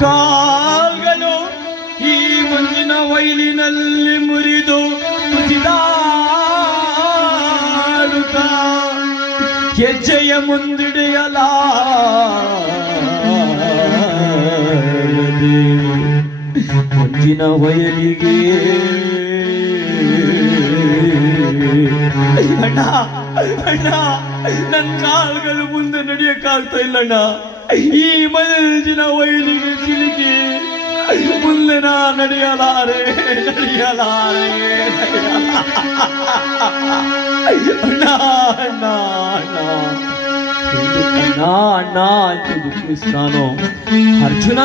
ಕಾಲ್ಗಳು ಈ ಮುಂದಿನ ವೈಲಿನಲ್ಲಿ எஜ்ஜைய முந்திடுகலா பொஞ்சின வயலிகே அண்ணா அண்ணா நன் கால்கள் முந்த நடிய காத்தம் இல்லண்ணா மதின வயலிகள் கிழிக்கு முந்தனா நடிகலாறு நடிகலாறு அண்ணா அண்ணா 나나 주님 그리스도 하나님